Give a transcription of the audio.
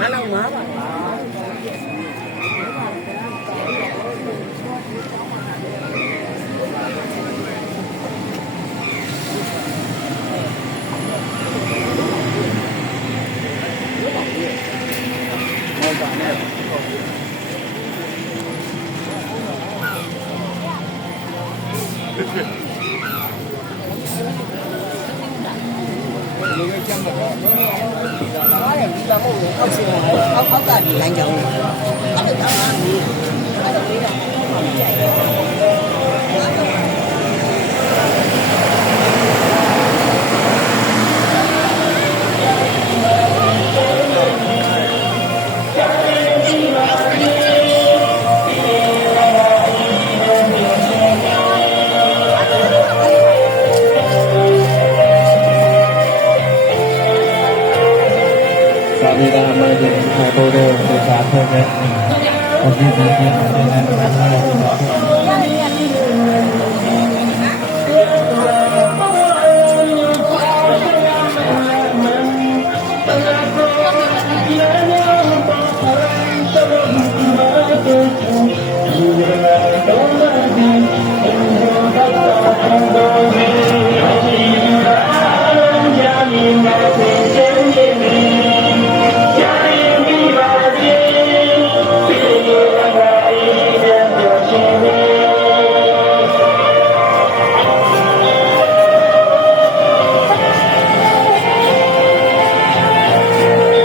Hello, Mama. အောက်ဆင်းအောက်အောက်ကဒီလိုင်းကြောင်းအဲ့ဒါကဒီအဲ့ဒါလေးတော့သာ ตัวเดิมตัวสามตัวเดิมคนที่ดีที่สุดในนั้น